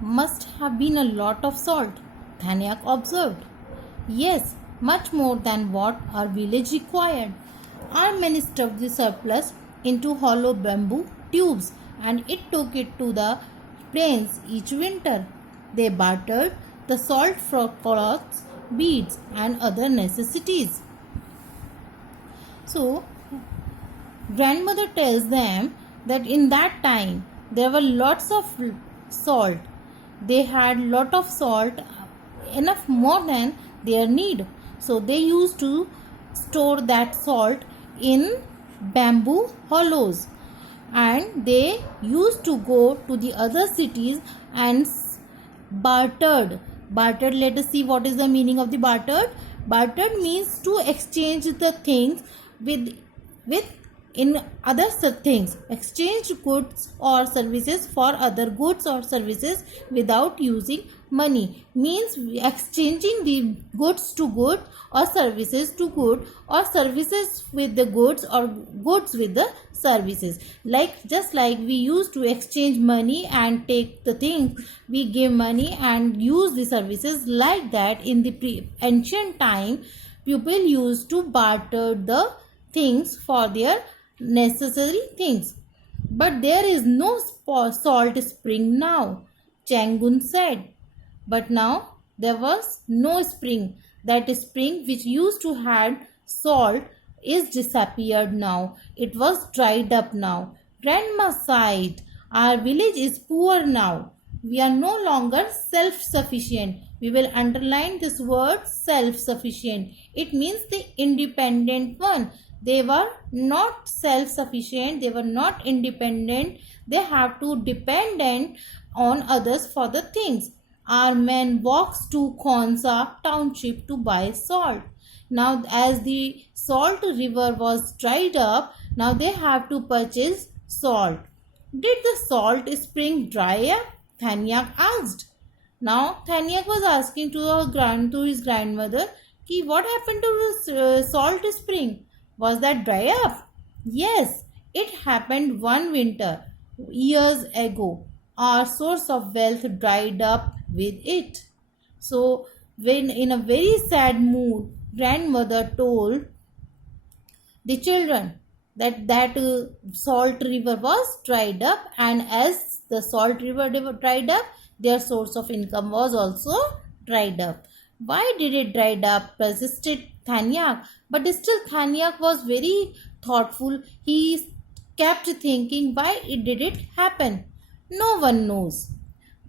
Must have been a lot of salt, Thanyak observed. Yes, much more than what our village required. Our men stuffed the surplus into hollow bamboo tubes and it took it to the plains each winter. They bartered the salt for cloths, beads, and other necessities. So, grandmother tells them that in that time there were lots of salt. They had lot of salt, enough more than their need. So they used to store that salt in bamboo hollows, and they used to go to the other cities and bartered. Let us see what is the meaning of the bartered. Bartered means to exchange the things with in other things. Exchange goods or services for other goods or services without using money means exchanging the goods to good or services to good or services with the goods or goods with the services. Like just like we used to exchange money and take the things, we give money and use the services. Like that, in the ancient time, people used to barter the things for their necessary things. But there is no salt spring now, Changun said. But now there was no spring. That spring which used to had salt is disappeared now. It was dried up now. Grandma sighed. Our village is poor now. We are no longer self-sufficient. We will underline this word self-sufficient. It means the independent one. They were not self-sufficient. They were not independent. They have to dependent on others for the things. Our men walks to Khonsa township to buy salt. Now as the salt river was dried up, now they have to purchase salt. Did the salt spring dry up? Thanyak asked. Now Thanyak was asking to his grandmother, Ki, what happened to the salt spring? Was that dry up? Yes, it happened one winter, years ago. Our source of wealth dried up with it. So, when in a very sad mood, grandmother told the children that salt river was dried up, and as the salt river dried up, their source of income was also dried up. Why did it dried up? Persisted Thanyak. But still Thanyak was very thoughtful. He kept thinking, why did it happen? No one knows.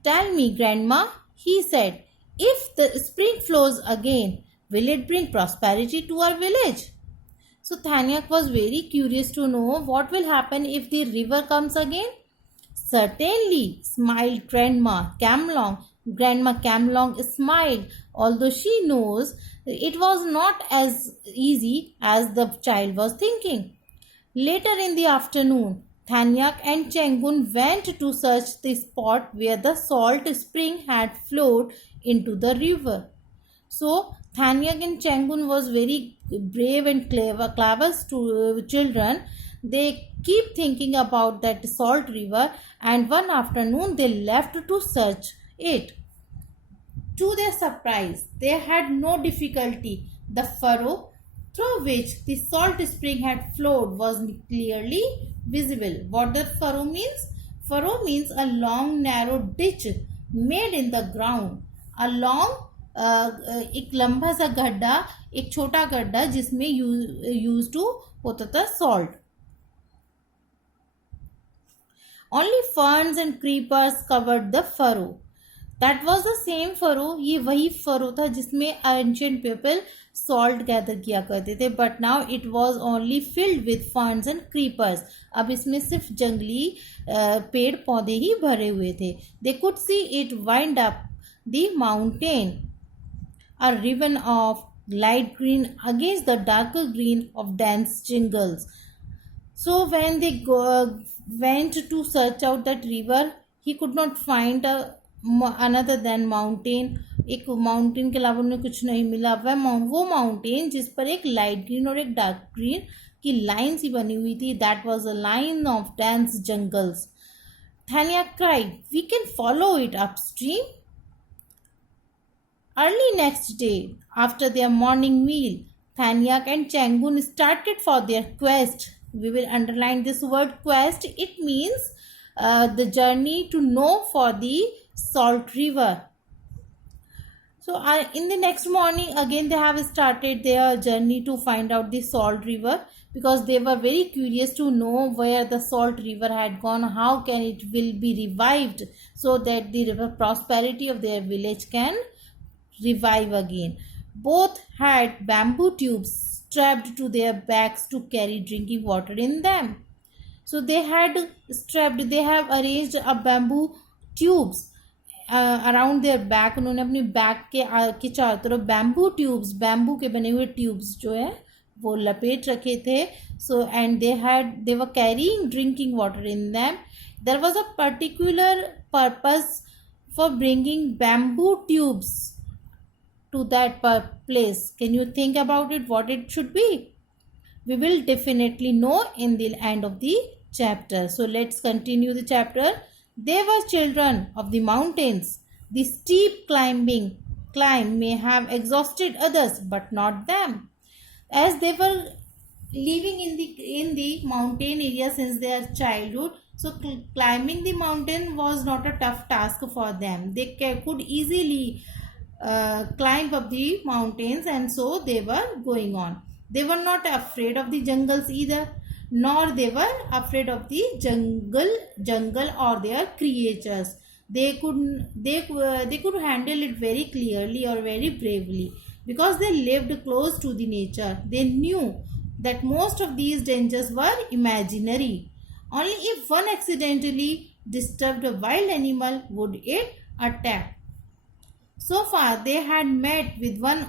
Tell me, grandma, he said, if the spring flows again, will it bring prosperity to our village? So Thanyak was very curious to know what will happen if the river comes again. Certainly, smiled Grandma Camlong. Grandma Camlong smiled, although she knows it was not as easy as the child was thinking. Later in the afternoon, Thanyak and Chengun went to search the spot where the salt spring had flowed into the river. So Thanyak and Chengun was very brave and clever to children. They keep thinking about that salt river, and one afternoon they left to search it. To their surprise, they had no difficulty. The furrow through which the salt spring had flowed was clearly visible. What that furrow means? Furrow means a long narrow ditch made in the ground. A long एक लंबा सा गड्ढा, एक छोटा गड्ढा जिसमें use to होता था salt. Only ferns and creepers covered the furrow. That was the same furrow. ये वही furrow था जिसमें ancient people salt gather किया करते थे. But now it was only filled with ferns and creepers. अब इसमें सिर्फ जंगली पेड़ पौधे ही भरे हुए थे. They could see it wind up the mountain, a ribbon of light green against the darker green of dense jungles. So when they went to search out that river, he could not find another than mountain. एक mountain के अलावा उन्हें कुछ नहीं मिला. वो mountain जिस पर एक लाइट ग्रीन और एक डार्क ग्रीन की लाइन सी बनी हुई थी, that was a line of dense jungles. Thanya cried, "We can follow it upstream." Early next day, after their morning meal, Thanyak and Changun started for their quest. We will underline this word quest. It means the journey to know for the salt river. So in the next morning, again they have started their journey to find out the salt river, because they were very curious to know where the salt river had gone, how can it will be revived, so that the river prosperity of their village can revive again. Both had bamboo tubes strapped to their backs to carry drinking water in them. So they have arranged a bamboo tubes around their back. उन्होंने अपनी back के चारों तरफ bamboo के बने हुए tubes जो है वो लपेट रखे थे. So and they were carrying drinking water in them. There was a particular purpose for bringing bamboo tubes to that place. Can you think about it, what it should be? We will definitely know in the end of the chapter. So let's continue the chapter. They were children of the mountains. The steep climb may have exhausted others, but not them. As they were living in the mountain area since their childhood, so climbing the mountain was not a tough task for them. They could easily climb up the mountains, and so they were going on. They were not afraid of the jungles either, nor they were afraid of the jungle or their creatures. They could handle it very clearly or very bravely, because they lived close to the nature. They knew that most of these dangers were imaginary. Only if one accidentally disturbed a wild animal would it attack. So far they had met with one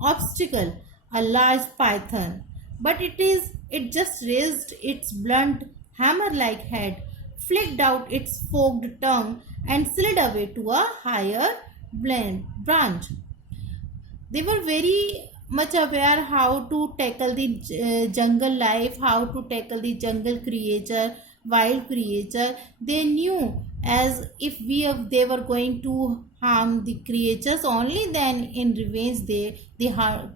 obstacle, a large python, but it just raised its blunt hammer-like head, flicked out its forked tongue, and slid away to a higher branch. They were very much aware how to tackle the jungle life, how to tackle the jungle creature, wild creature. They knew as if they were going to harm the creatures, only then in revenge the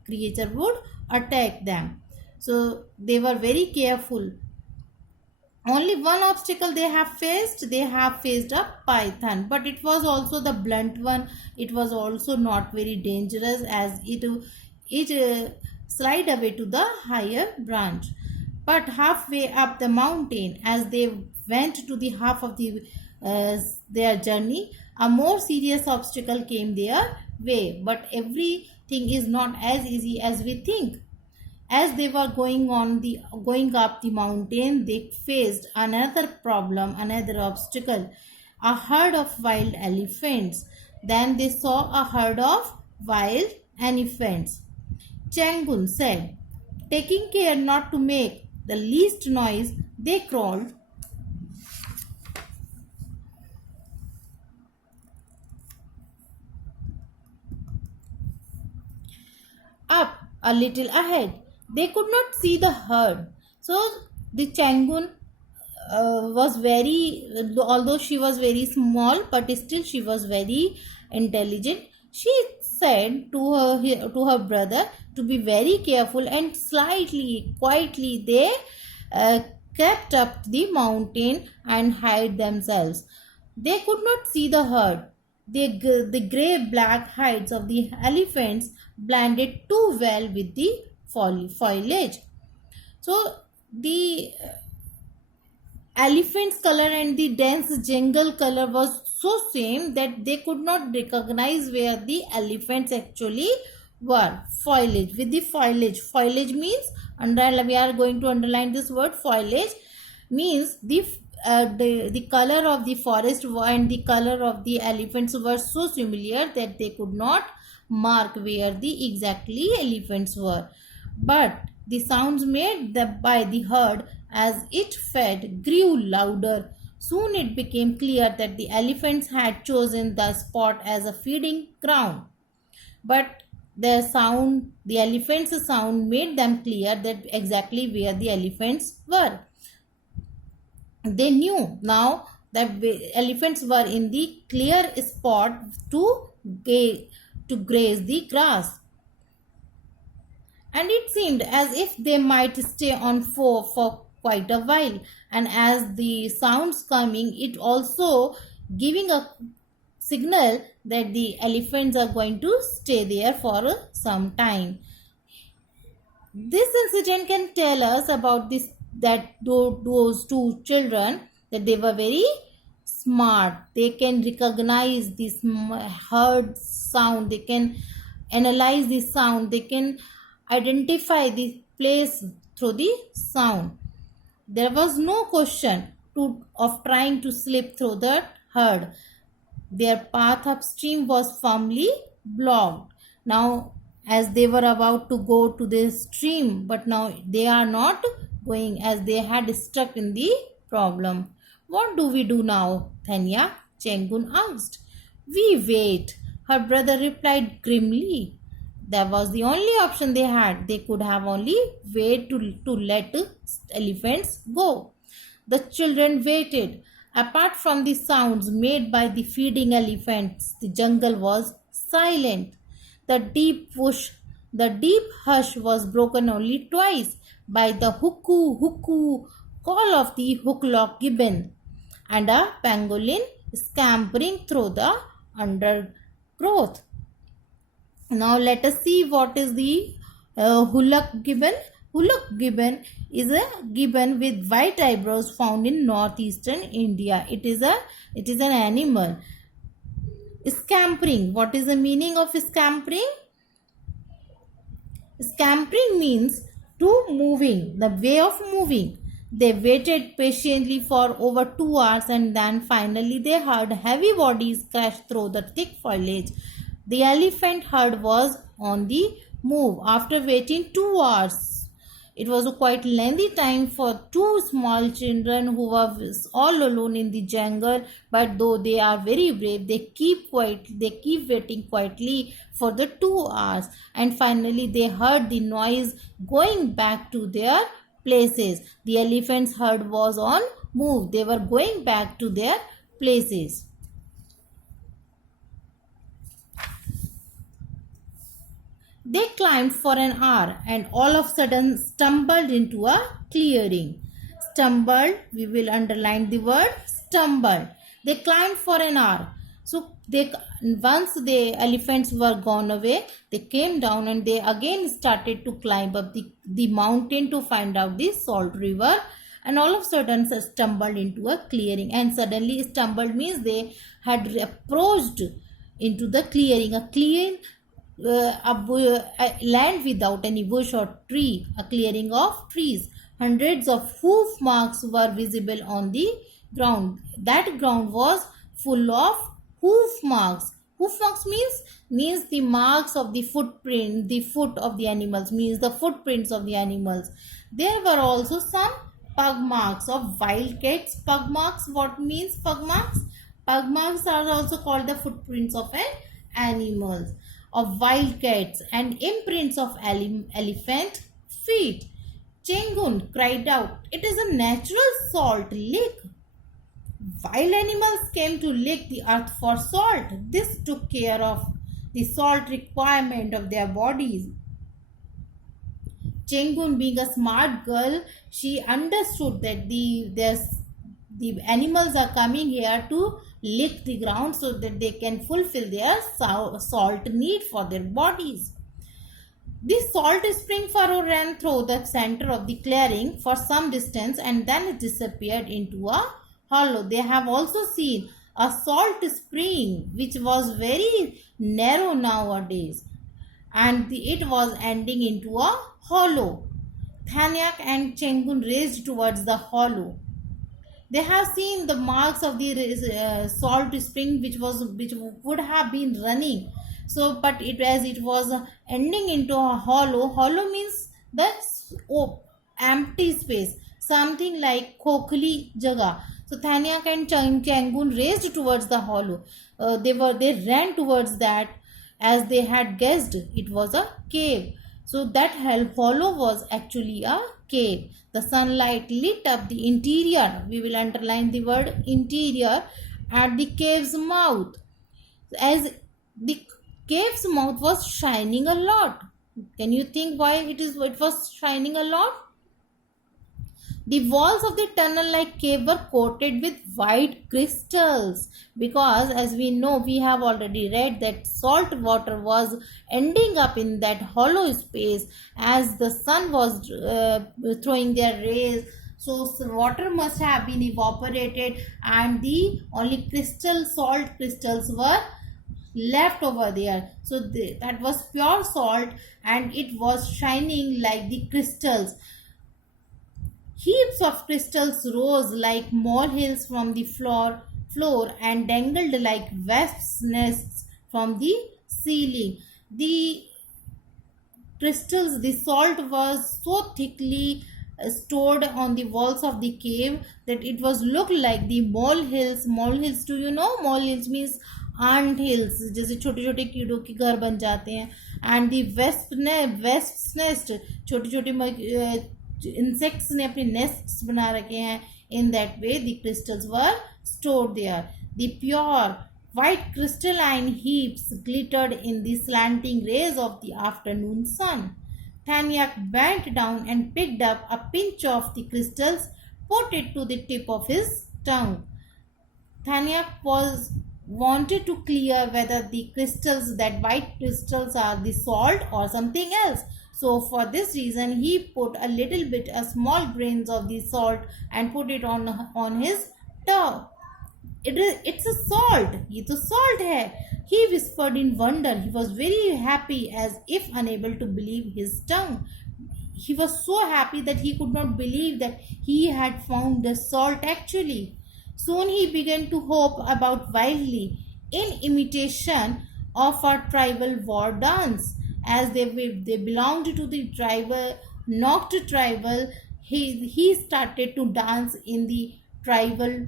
creature would attack them. So they were very careful. Only one obstacle they have faced a python, but it was also the blunt one. It was also not very dangerous, as it slid away to the higher branch. But halfway up the mountain, as they went to the half of their journey, a more serious obstacle came their way. But everything is not as easy as we think. As they were going up the mountain, they faced another problem, another obstacle, a herd of wild elephants. Then they saw a herd of wild elephants. Changun said, taking care not to make the least noise, they crawled up a little ahead. They could not see the herd. So the Changun was very, although she was very small, but still she was very intelligent. She said to her brother to be very careful, and quietly they crept up the mountain and hid themselves. They could not see the herd. The grey-black hides of the elephants blended too well with the foliage. So the elephant's color and the dense jungle color was so same that they could not recognize where the elephants actually were. Foliage. With the foliage means, we are going to underline this word. Foliage means the color of the forest and the color of the elephants were so similar that they could not mark where the exactly elephants were. But the sounds made by the herd as it fed grew louder. Soon it became clear that the elephants had chosen the spot as a feeding ground. But the elephants' sound made them clear that exactly where the elephants were. They knew now The elephants were in the clear spot to graze the grass, and it seemed as if they might stay on for quite a while. And as the sounds coming, it also giving a signal that the elephants are going to stay there for some time. This incident can tell us about this, that those two children, that they were very smart. They can recognize this heard sound, they can analyze the sound, they can identify the place through the sound. There was no question of trying to slip through the herd. Their path upstream was firmly blocked. Now, as they were about to go to the stream, but now they are not going, as they had stuck in the problem. What do we do now, Thanya? Chengun asked. We wait, her brother replied grimly. That was the only option they had. They could have only wait to let elephants go. The children waited. Apart from the sounds made by the feeding elephants, the jungle was silent. The deep hush was broken only twice by the huku huku call of the hooklock gibbon and a pangolin scampering through the undergrowth. Now let us see what is the hulak gibbon. Hulak gibbon is a gibbon with white eyebrows found in northeastern India. It is an animal. Scampering. What is the meaning of scampering? Scampering means to moving, the way of moving. They waited patiently for over 2 hours, and then finally they heard heavy bodies crash through the thick foliage. The elephant herd was on the move. After waiting 2 hours, it was a quite lengthy time for two small children who were all alone in the jungle. But though they are very brave, they keep waiting quietly for the 2 hours, and finally they heard the noise going back to their places. The elephant's herd was on move. They were going back to their places. They climbed for an hour and all of a sudden stumbled into a clearing. Stumbled, we will underline the word stumbled. They climbed for an hour. So once the elephants were gone away, they came down and they again started to climb up the mountain to find out the salt river, and all of a sudden stumbled into a clearing. And suddenly stumbled means they had approached into the clearing, a clean a land without any bush or tree, a clearing of trees. Hundreds of hoof marks were visible on the ground. That ground was full of hoof marks. Hoof marks means the marks of the footprint, the foot of the animals, means the footprints of the animals. There were also some pug marks of wild cats. Pug marks, what means pug marks? Pug marks are also called the footprints of an animal, of wild cats, and imprints of elephant feet. Chengun cried out, "It is a natural salt lick." Wild animals came to lick the earth for salt. This took care of the salt requirement of their bodies. Chengun, being a smart girl, she understood that the animals are coming here to lick the ground so that they can fulfill their salt need for their bodies. The salt spring furrow ran through the center of the clearing for some distance and then it disappeared into a hollow. They have also seen a salt spring which was very narrow nowadays, and it was ending into a hollow. Thanyak and Chengun raced towards the hollow. They have seen the marks of the salt spring which would have been running. So, but as it was ending into a hollow. Hollow means the empty space, something like khokhli jaga. So Thanyak and Chengun raced towards the hollow. They ran towards that, as they had guessed it was a cave. So that hollow was actually a cave. The sunlight lit up the interior. We will underline the word interior at the cave's mouth. As the cave's mouth was shining a lot. Can you think why it was shining a lot? The walls of the tunnel-like cave were coated with white crystals because, as we know, we have already read that salt water was ending up in that hollow space as the sun was throwing their rays. So water must have been evaporated, and the only salt crystals were left over there. So that was pure salt, and it was shining like the crystals. Heaps of crystals rose like molehills from the floor and dangled like wasps' nests from the ceiling. The crystals, the salt was so thickly stored on the walls of the cave that it was looked like the molehills. Molehills, do you know? Molehills means ant hills, जैसे छोटे छोटे कीड़ों के घर बन जाते हैं. And the wasps nest, छोटे छोटे insects ने अपने nests बना रखे हैं. In that way the crystals were stored there. The pure white crystalline heaps glittered in the slanting rays of the afternoon sun. Thanyak bent down and picked up a pinch of the crystals, put it to the tip of his tongue. Thanyak wanted to clear whether the crystals, that white crystals, are the salt or something else. So for this reason he put a small grains of the salt and put it on his tongue. It's a salt. ये तो salt है. He whispered in wonder. He was very happy, as if unable to believe his tongue. He was so happy that he could not believe that he had found the salt actually. Soon he began to hope about wildly, in imitation of a tribal war dance. As they belonged to the Noct tribal, he started to dance in the tribal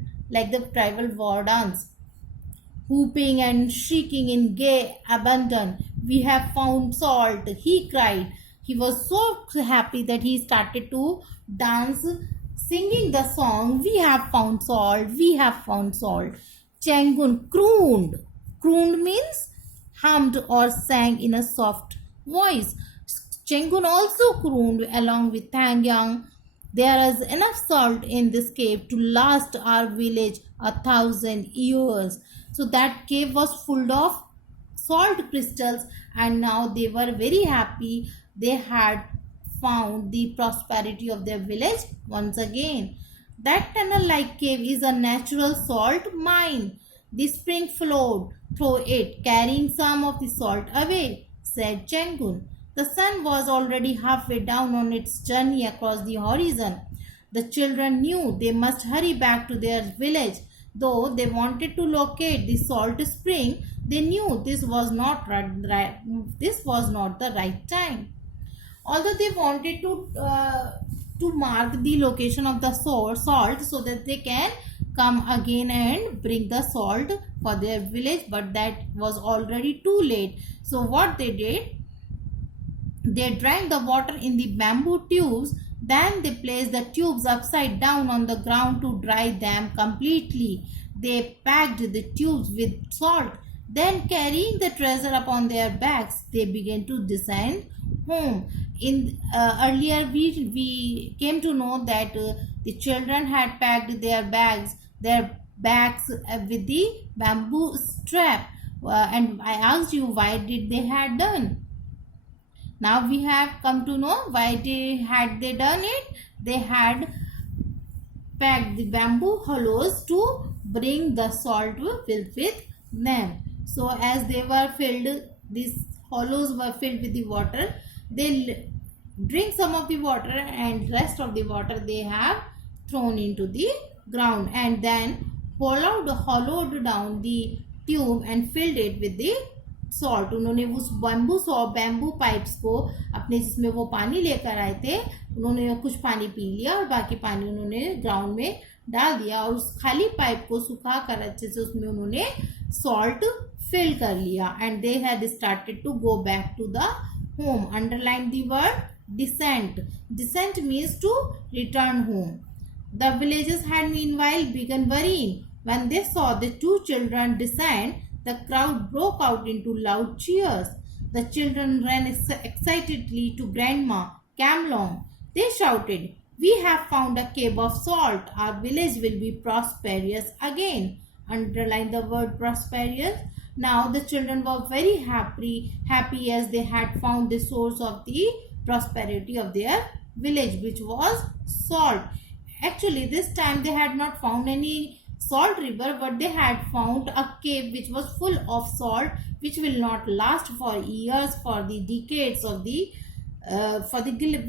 war dance, whooping and shrieking in gay abandon. We have found salt, he cried. He was so happy that he started to dance, singing the song, we have found salt, we have found salt. Changun crooned. Crooned means hummed or sang in a soft voice. Chengun also crooned along with Thangyang. There is enough salt in this cave to last our village 1,000 years. So that cave was full of salt crystals, and now they were very happy. They had found the prosperity of their village once again. That tunnel-like cave is a natural salt mine. The spring flowed through it, carrying some of the salt away, said Chengun. The sun was already halfway down on its journey across the horizon. The children knew they must hurry back to their village. Though they wanted to locate the salt spring, they knew this was not the right time. Although they wanted to mark the location of the salt so that they can come again and bring the salt for their village, but that was already too late. So what they did, they drank the water in the bamboo tubes. Then they placed the tubes upside down on the ground to dry them completely. They packed the tubes with salt. Then, carrying the treasure upon their backs, they began to descend home. Earlier we came to know that the children had packed their bags with the bamboo strap, and I asked you why did they had done. Now we have come to know why had they done it. They had packed the bamboo hollows to bring the salt with them. So as they were filled, these hollows were filled with the water. They drink some of the water, and rest of the water they have thrown into the ground, and then hollowed down the tube and filled it with the salt. उन्होंने उस bamboo pipes को अपने जिसमें वो पानी लेकर आए थे, उन्होंने कुछ पानी पी लिया और बाकी पानी उन्होंने ग्राउंड में डाल दिया और उस खाली पाइप को सुखा कर अच्छे से उसमें उन्होंने सॉल्ट फिल कर लिया. And they had started to go back to the home. Underline the word descent. Descent means to return home. The villagers had meanwhile begun worrying. When they saw the two children descend, the crowd broke out into loud cheers. The children ran excitedly to Grandma Camlong. They shouted, "We have found a cave of salt. Our village will be prosperous again." Underline the word prosperous. Now the children were very happy as they had found the source of the prosperity of their village, which was salt. Actually, this time they had not found any salt river, but they had found a cave which was full of salt, which will not last for years, for the decades of the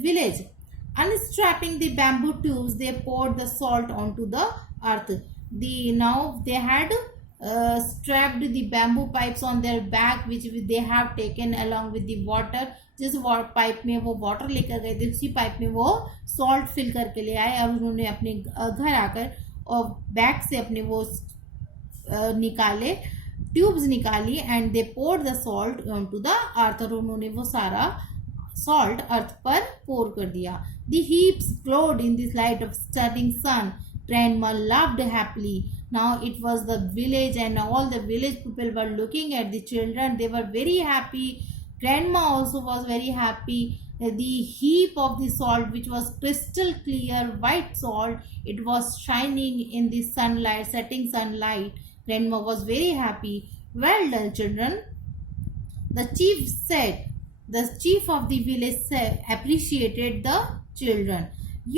village. Unstrapping the bamboo tubes, they poured the salt onto the earth. Now they had strapped the bamboo pipes on their back, which they have taken along with the water. जिस pipe में वो water लेकर गए थे, उसी pipe में वो salt fill करके ले आए और उन्होंने अपने घर आकर और बैग से अपने वो निकाले, ट्यूब्स निकाली, and they poured the salt onto the earth, और उन्होंने वो सारा सॉल्ट अर्थ पर पोर कर दिया. The heaps glowed in this light of setting sun. Grandma laughed happily. Now it was the village, and all the village people were looking at the children. They were very happy. Grandma also was very happy. The heap of the salt, which was crystal clear white salt, it was shining in the sunlight, setting sunlight. Grandma was very happy. "Well done, children," the chief said. The chief of the village appreciated the children.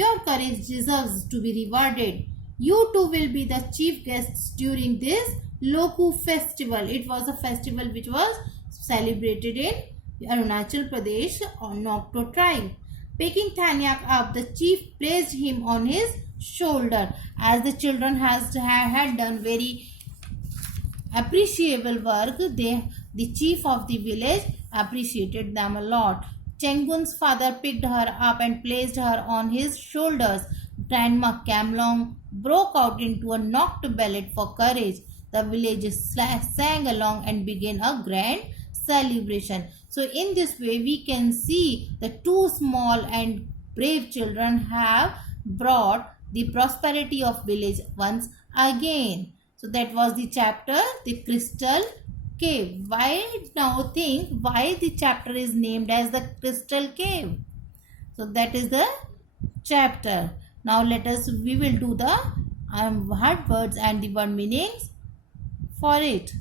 "Your courage deserves to be rewarded. You too will be the chief guests during this Loku festival." It was a festival which was celebrated in Arunachal Pradesh or Nokto tribe. Picking Thanyak up, the chief placed him on his shoulder. As the children had done very appreciable work, the chief of the village appreciated them a lot. Chengun's father picked her up and placed her on his shoulders. Grandma Camlong broke out into a knocked ballad for courage. The villagers sang along and began a grand celebration. So in this way we can see the two small and brave children have brought the prosperity of village once again. So that was the chapter, the Crystal Cave. Why now think why the chapter is named as the Crystal Cave? So that is the chapter. Now we will do the word words and the word meanings for it.